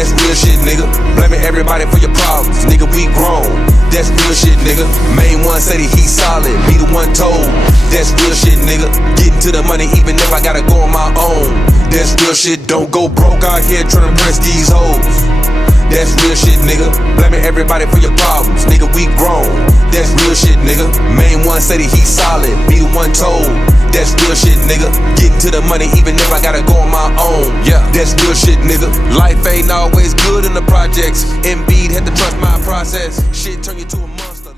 That's real shit, nigga. Blaming everybody for your problems, nigga, we grown. That's real shit, nigga. Main one said he solid, be the one told. That's real shit, nigga. Getting to the money even if I gotta go on my own. That's real shit, don't go broke out here trying to press these hoes. That's real shit, nigga. Blaming everybody for your problems, nigga, we grown. That's real shit, nigga. Main one said he solid, be the one told. That's real shit, nigga. Getting to the money even if I gotta go on my own. Yeah, that's real shit, nigga. Life ain't always good in the projects. Embiid had to trust my process. Shit turn you to a monster.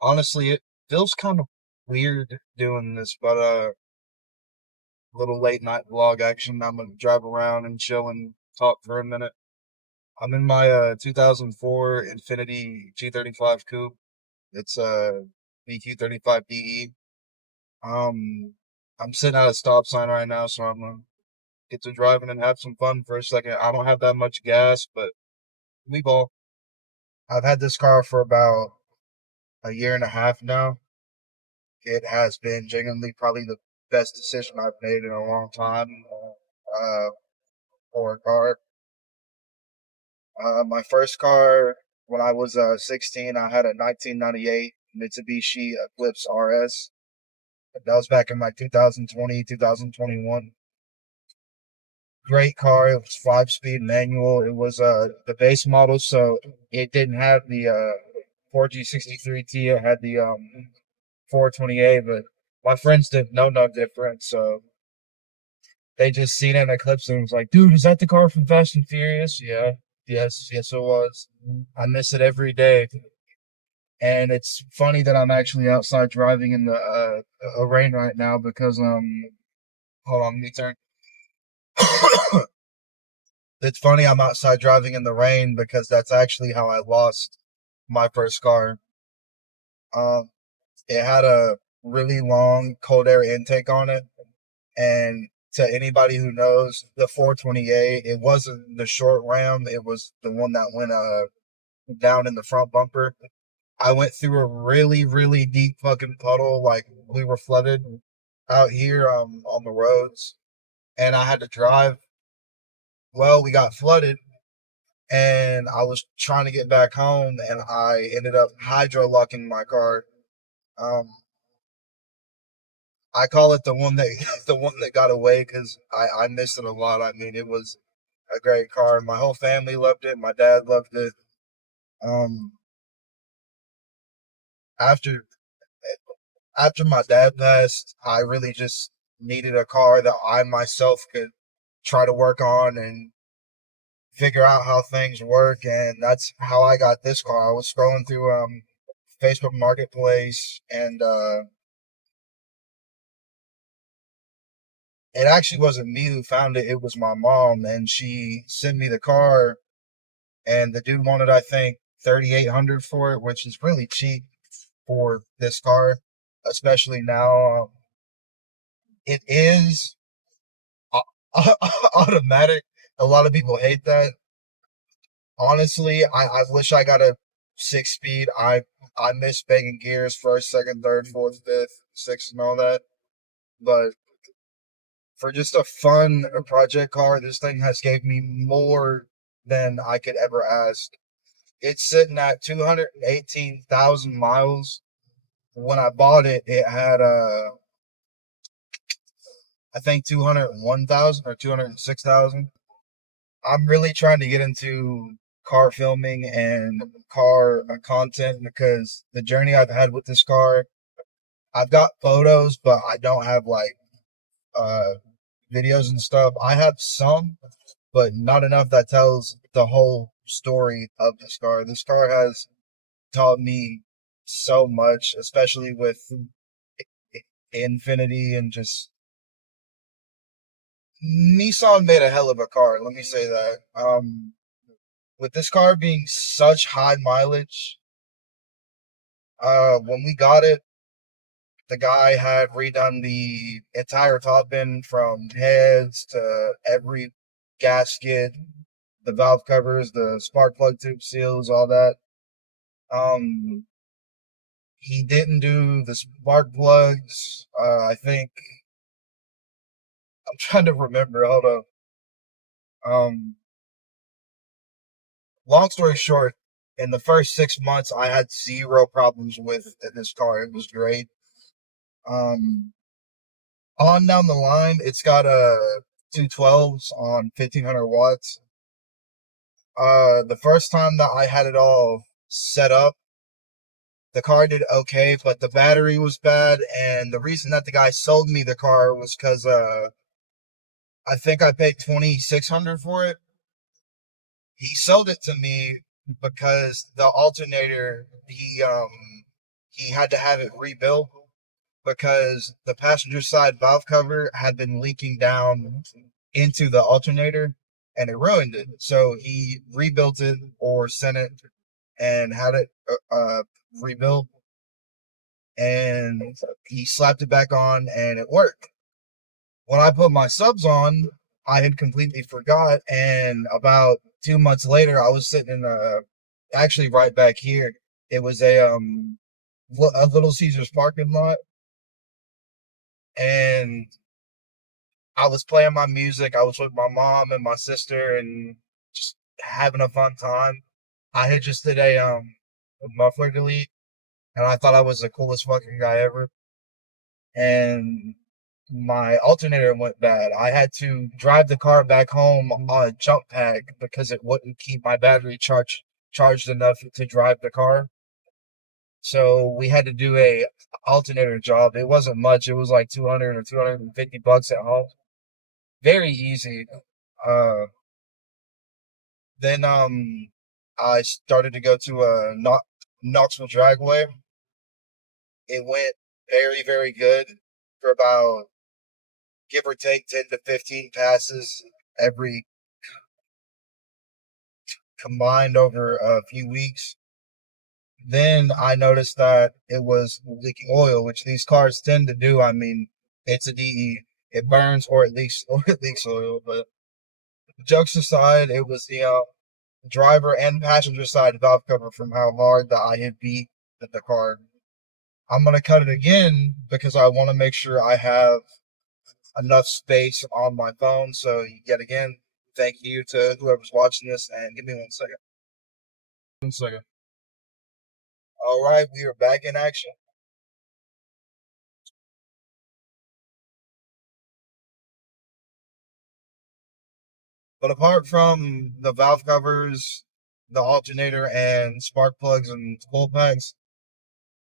Honestly, it feels kind of weird doing this, but little late night vlog action. I'm gonna drive around and chill and talk for a minute. I'm in my 2004 Infiniti G35 coupe. It's a BQ35DE. I'm sitting at a stop sign right now, so I'm gonna get to driving and have some fun for a second. I don't have that much gas, but we ball. I've had this car for about a year and a half now. It has been genuinely probably the best decision I've made in a long time for a car. My first car when I was 16, I had a 1998 Mitsubishi Eclipse RS. That was back in like 2020, 2021. Great car. It was 5-speed manual. It was the base model, so it didn't have the 4G63T. It had the 420A, but my friends didn't know no difference, so they just seen an Eclipse and was like, dude, is that the car from Fast and Furious? Yeah. Yes, it was. I miss it every day. And it's funny that I'm actually outside driving in the rain right now because hold on, let me turn. It's funny I'm outside driving in the rain because that's actually how I lost my first car. It had a really long cold air intake on it, and to anybody who knows the 420A, it wasn't the short ram, it was the one that went down in the front bumper. I went through a really, really deep fucking puddle, like we were flooded out here on the roads, and I had to drive. Well, we got flooded, and I was trying to get back home, and I ended up hydro locking my car. I call it the one that the one that got away because I miss it a lot. I mean, it was a great car. My whole family loved it. My dad loved it. Um, after after my dad passed, I really just needed a car that I myself could try to work on and figure out how things work, and that's how I got this car. I was scrolling through Facebook Marketplace, and it actually wasn't me who found it. It was my mom, and she sent me the car, and the dude wanted, I think, 3,800 for it, which is really cheap for this car, especially now. It is automatic. A lot of people hate that. Honestly, I wish I got a 6-speed. I miss banging gears, first, second, third, fourth, fifth, sixth, and all that. But for just a fun project car, this thing has gave me more than I could ever ask. It's sitting at 218,000 miles. When I bought it, it had I think 201,000 or 206,000. I'm really trying to get into car filming and car content because the journey I've had with this car, I've got photos, but I don't have like videos and stuff. I have some, but not enough that tells the whole story of this car. This car has taught me so much, especially with Infinity, and just Nissan made a hell of a car. Let me say that. With this car being such high mileage, when we got it, the guy had redone the entire top end from heads to every gasket, the valve covers, the spark plug tube seals, all that. He didn't do the spark plugs. I think I'm trying to remember. Hold up. long story short, in the first 6 months, I had zero problems with this car. It was great. Um, on down the line, it's got a 212s on 1500 watts. The first time that I had it all set up, the car did okay, but the battery was bad. And the reason that the guy sold me the car was because I think I paid 2600 for it. He sold it to me because the alternator he had to have it rebuilt because the passenger side valve cover had been leaking down into the alternator and it ruined it. So he rebuilt it or sent it and had it rebuilt, and he slapped it back on and it worked. When I put my subs on, I had completely forgot, and about 2 months later, I was sitting in actually right back here. It was a Little Caesars parking lot, and I was playing my music. I was with my mom and my sister, and just having a fun time. I had just did a muffler delete, and I thought I was the coolest fucking guy ever. And my alternator went bad. I had to drive the car back home on a jump pack because it wouldn't keep my battery charged enough to drive the car. So we had to do a alternator job. It wasn't much. It was like 200 or $250 at home. Very easy. Uh, then I started to go to Knoxville Dragway. It went very, very good for about, give or take, 10 to 15 passes every combined over a few weeks. Then I noticed that it was leaking oil, which these cars tend to do. I mean, it's a DE. It burns or it leaks oil. But jokes aside, it was the driver and passenger side valve cover from how hard that I had beat the car. I'm gonna cut it again because I want to make sure I have enough space on my phone. So yet again, thank you to whoever's watching this, and give me 1 second. 1 second. All right, we are back in action. But apart from the valve covers, the alternator, and spark plugs and coil packs,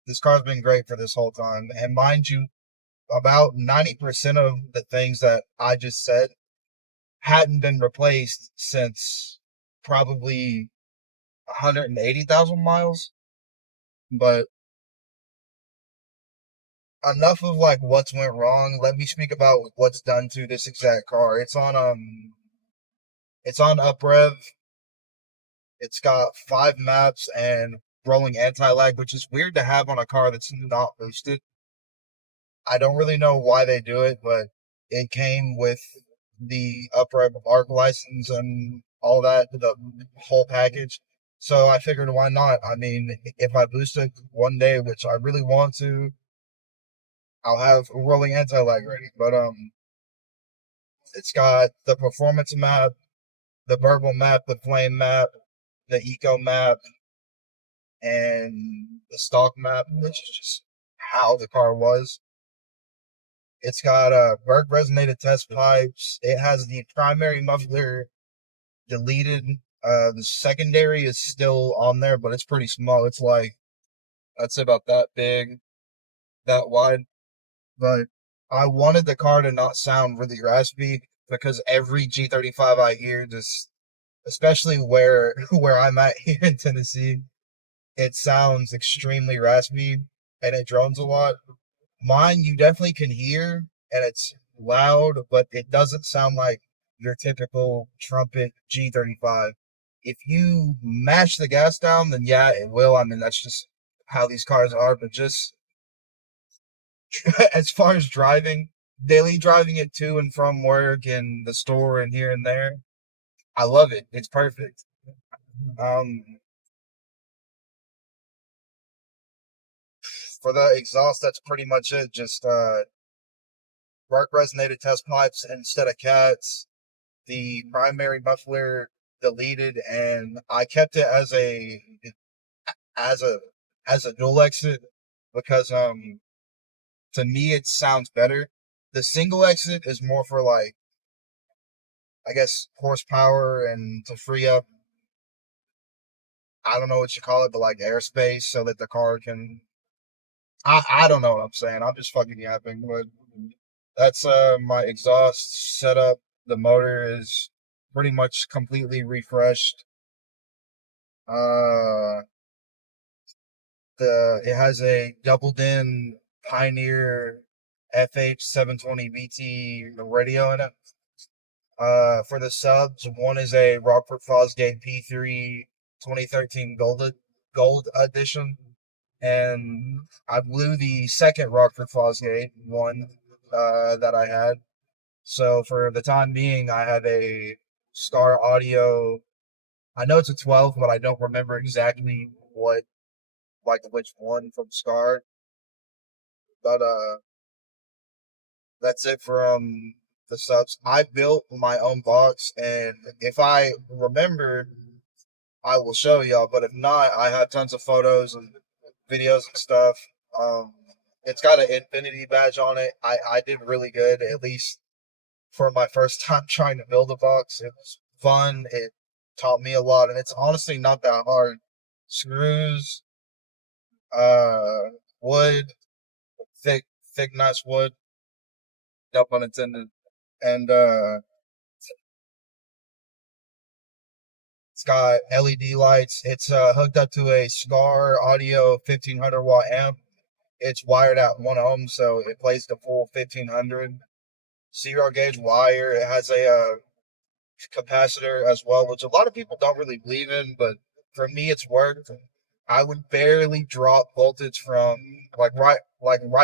this car's been great for this whole time. And mind you, about 90% of the things that I just said hadn't been replaced since probably 180,000 miles. But enough of like what's went wrong. Let me speak about what's done to this exact car. It's on UpRev. It's got 5 maps and rolling anti-lag, which is weird to have on a car that's not boosted. I don't really know why they do it, but it came with the UpRev ARC license and all that, the whole package. So I figured, why not? I mean, if I boost it one day, which I really want to, I'll have a rolling anti-lag ready. But it's got the performance map, the verbal map, the flame map, the eco map, and the stock map, which is just how the car was. It's got Berg resonated test pipes. It has the primary muffler deleted. The secondary is still on there, but it's pretty small. It's like, I'd say about that big, that wide. But I wanted the car to not sound really raspy because every G35 I hear, just especially where I'm at here in Tennessee, it sounds extremely raspy and it drones a lot. Mine, you definitely can hear, and it's loud, but it doesn't sound like your typical trumpet G35. If you mash the gas down, then yeah, it will. I mean, that's just how these cars are. But just as far as driving, daily driving it to and from work and the store and here and there, I love it. It's perfect. Um, for the exhaust, that's pretty much it. Just Berg resonated test pipes instead of cats. The primary muffler deleted, and I kept it as a as a dual exit because to me it sounds better. The single exit is more for like, I guess, horsepower and to free up, I don't know what you call it, but like airspace so that the car can, I don't know what I'm saying. I'm just fucking yapping, but that's my exhaust setup. The motor is pretty much completely refreshed. Uh it has a double din Pioneer FH720 BT radio in it. For the subs, one is a Rockford Fosgate P3 2013 Gold Edition, and I blew the second Rockford Fosgate one that I had. So for the time being, I have a Scar Audio. I know it's a 12, but I don't remember exactly what, like which one from Scar. But that's it from the subs. I built my own box, and if I remember, I will show y'all. But if not, I have tons of photos and videos and stuff. Um, it's got an infinity badge on it. I did really good, at least for my first time trying to build a box. It was fun. It taught me a lot, and it's honestly not that hard. Screws, uh, wood, thick, thick, nice wood. No pun intended. And it's got LED lights. It's hooked up to a Scar Audio 1500 watt amp. It's wired at 1 ohm, so it plays the full 1500. 0 gauge wire. It has a capacitor as well, which a lot of people don't really believe in, but for me, it's worked. I would barely drop voltage from like right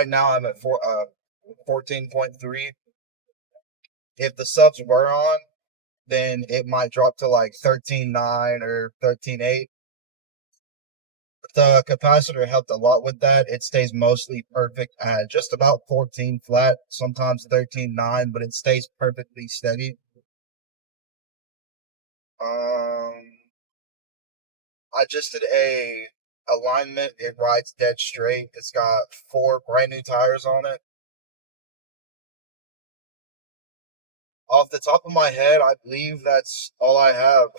now. I'm at 14.3. If the subs were on, then it might drop to like 13.9 or 13.8. The capacitor helped a lot with that. It stays mostly perfect at just about 14 flat, sometimes 13.9, but it stays perfectly steady. I just did a alignment. It rides dead straight. It's got 4 brand new tires on it. Off the top of my head, I believe that's all I have.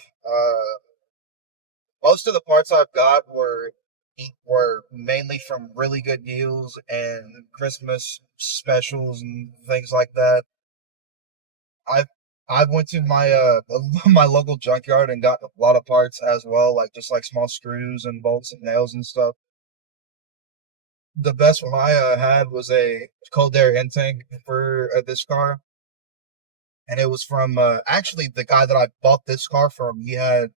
Most of the parts I've got were mainly from really good deals and Christmas specials and things like that. I've I went to my my local junkyard and got a lot of parts as well, like just like small screws and bolts and nails and stuff. The best one I had was a cold air intake for this car, and it was from actually the guy that I bought this car from. He had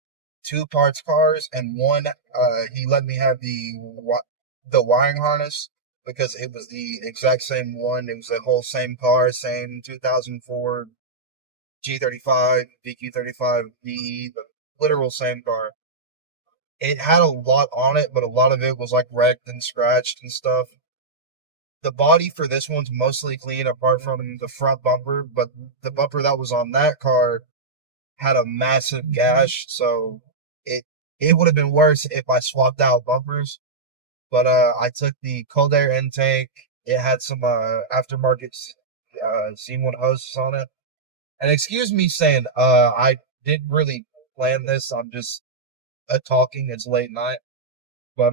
2 parts cars, and one he let me have the wiring harness because it was the exact same one. It was the whole same car, same 2004 G35, VQ35B, the literal same car. It had a lot on it, but a lot of it was like wrecked and scratched and stuff. The body for this one's mostly clean apart from the front bumper, but the bumper that was on that car had a massive gash, so it it would have been worse if I swapped out bumpers. But I took the cold air intake. It had some aftermarket C1 hoses on it. And excuse me saying I didn't really plan this. I'm just talking. It's late night. But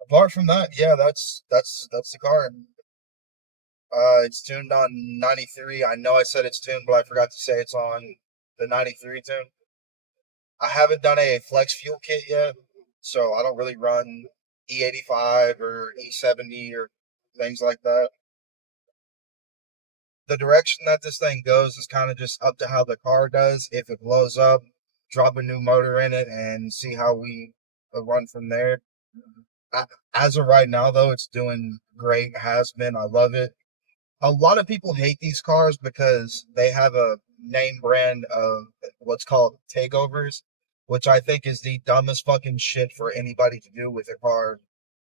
apart from that, yeah, that's the car. It's tuned on 93. I know I said it's tuned, but I forgot to say it's on the 93 tune. I haven't done a flex fuel kit yet, so I don't really run E85 or E70 or things like that. The direction that this thing goes is kind of just up to how the car does. If it blows up, drop a new motor in it and see how we run from there. As of right now, though, it's doing great. Has been. I love it. A lot of people hate these cars because they have a name brand of what's called takeovers, which I think is the dumbest fucking shit for anybody to do with a car.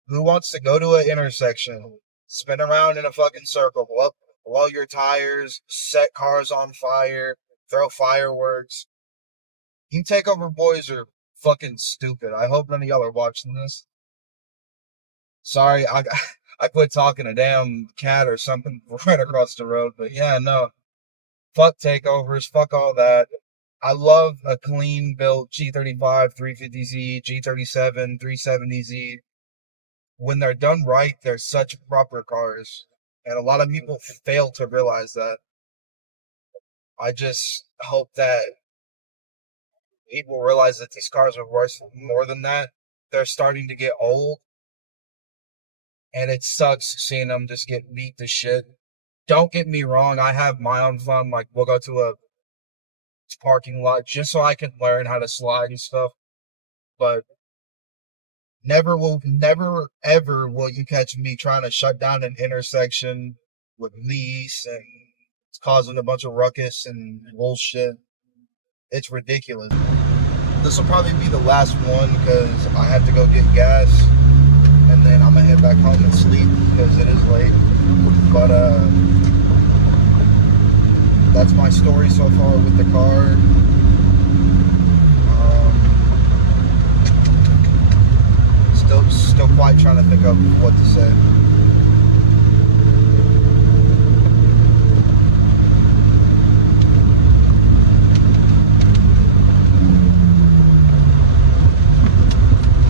Who wants to go to an intersection, spin around in a fucking circle, blow your tires, set cars on fire, throw fireworks. You takeover boys are fucking stupid. I hope none of y'all are watching this. Sorry, I quit talking a damn cat or something right across the road. But yeah, no. Fuck takeovers. Fuck all that. I love a clean built G35, 350Z, G37, 370Z. When they're done right, they're such proper cars. And a lot of people fail to realize that. I just hope that people realize that these cars are worth more than that. They're starting to get old. And it sucks seeing them just get beat to shit. Don't get me wrong, I have my own fun. Like, we'll go to a parking lot just so I can learn how to slide and stuff. But never ever will you catch me trying to shut down an intersection with lease and it's causing a bunch of ruckus and bullshit. It's ridiculous. This will probably be the last one because I have to go get gas and then I'm gonna head back home and sleep because it is late. But that's my story so far with the car. Still quite trying to think of what to say.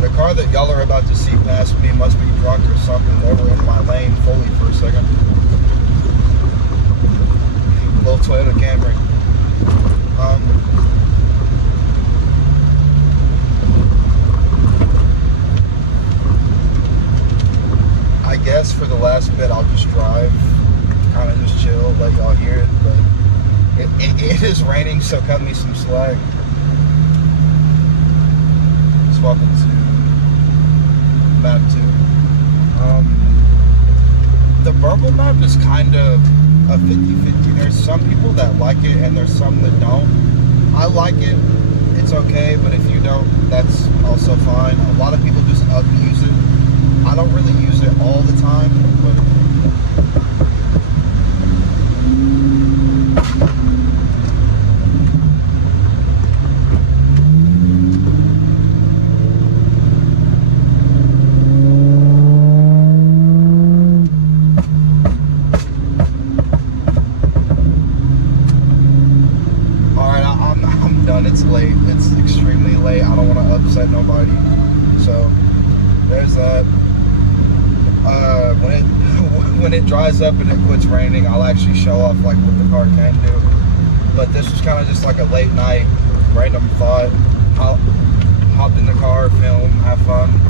The car that y'all are about to see past me must be drunk or something. They were in my lane fully for a second. Little Toyota Camry. I guess for the last bit I'll just drive, kind of just chill, let y'all hear it, but it is raining, so cut me some slack. Just welcome to map 2. The Burble map is kind of a 50-50. There's some people that like it and there's some that don't. I like it, it's okay, but if you don't, that's also fine. A lot of people just abuse it. I don't really use it all the time, but alright, I'm done. It's late. It's extremely late. I don't want to upset nobody. So there's that. When it dries up and it quits raining, I'll actually show off like what the car can do. But this was kind of just like a late night random thought. Hop in the car, film, have fun,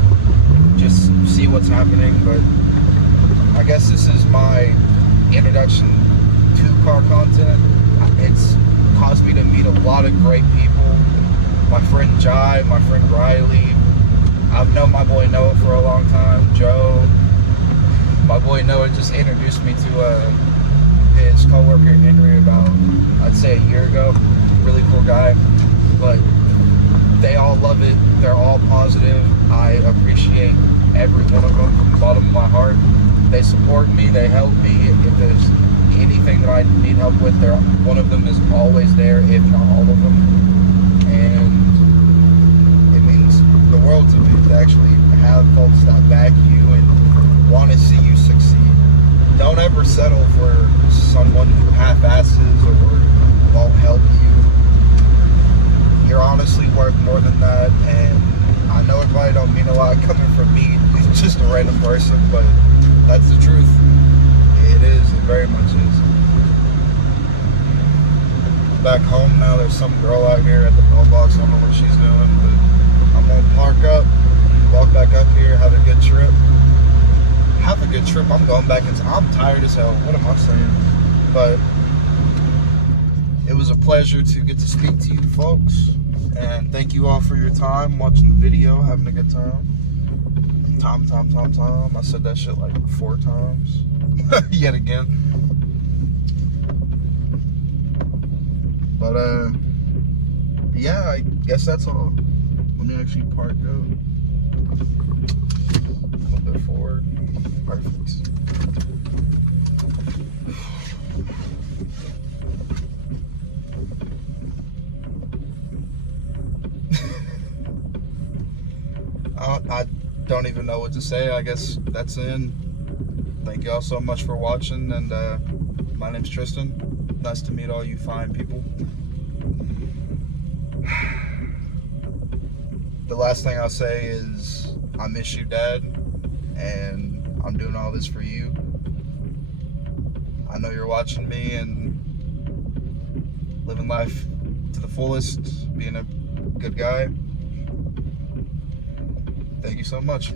just see what's happening. But I guess this is my introduction to car content. It's caused me to meet a lot of great people. My friend Jai, my friend Riley. I've known my boy Noah for a long time. Joe. My boy Noah just introduced me to his coworker Henry about, I'd say, a year ago. Really cool guy. But they all love it. They're all positive. I appreciate every one of them from the bottom of my heart. They support me. They help me. If there's anything that I need help with, one of them is always there, if not all of them. And it means the world to me to actually have folks that back you and want to see you succeed. Don't ever settle for someone who half-asses or won't help you. You're honestly worth more than that, and I know it probably don't mean a lot coming from me, just a random person, but that's the truth. It is, it very much is. Back home now, there's some girl out here at the mailbox. I don't know what she's doing, but I'm gonna park up, walk back up here, have a good trip. Have a good trip. I'm going back into. I'm tired as hell. What am I saying? But it was a pleasure to get to speak to you folks. And thank you all for your time watching the video, having a good time. Time. I said that shit like 4 times. Yet again. But yeah, I guess that's all. Let me actually park up. A little bit forward. Perfect. don't even know what to say. I guess that's the end. Thank you all so much for watching, and my name's Tristan. Nice to meet all you fine people. The last thing I'll say is I miss you, Dad, and I'm doing all this for you. I know you're watching me and living life to the fullest, being a good guy. Thank you so much.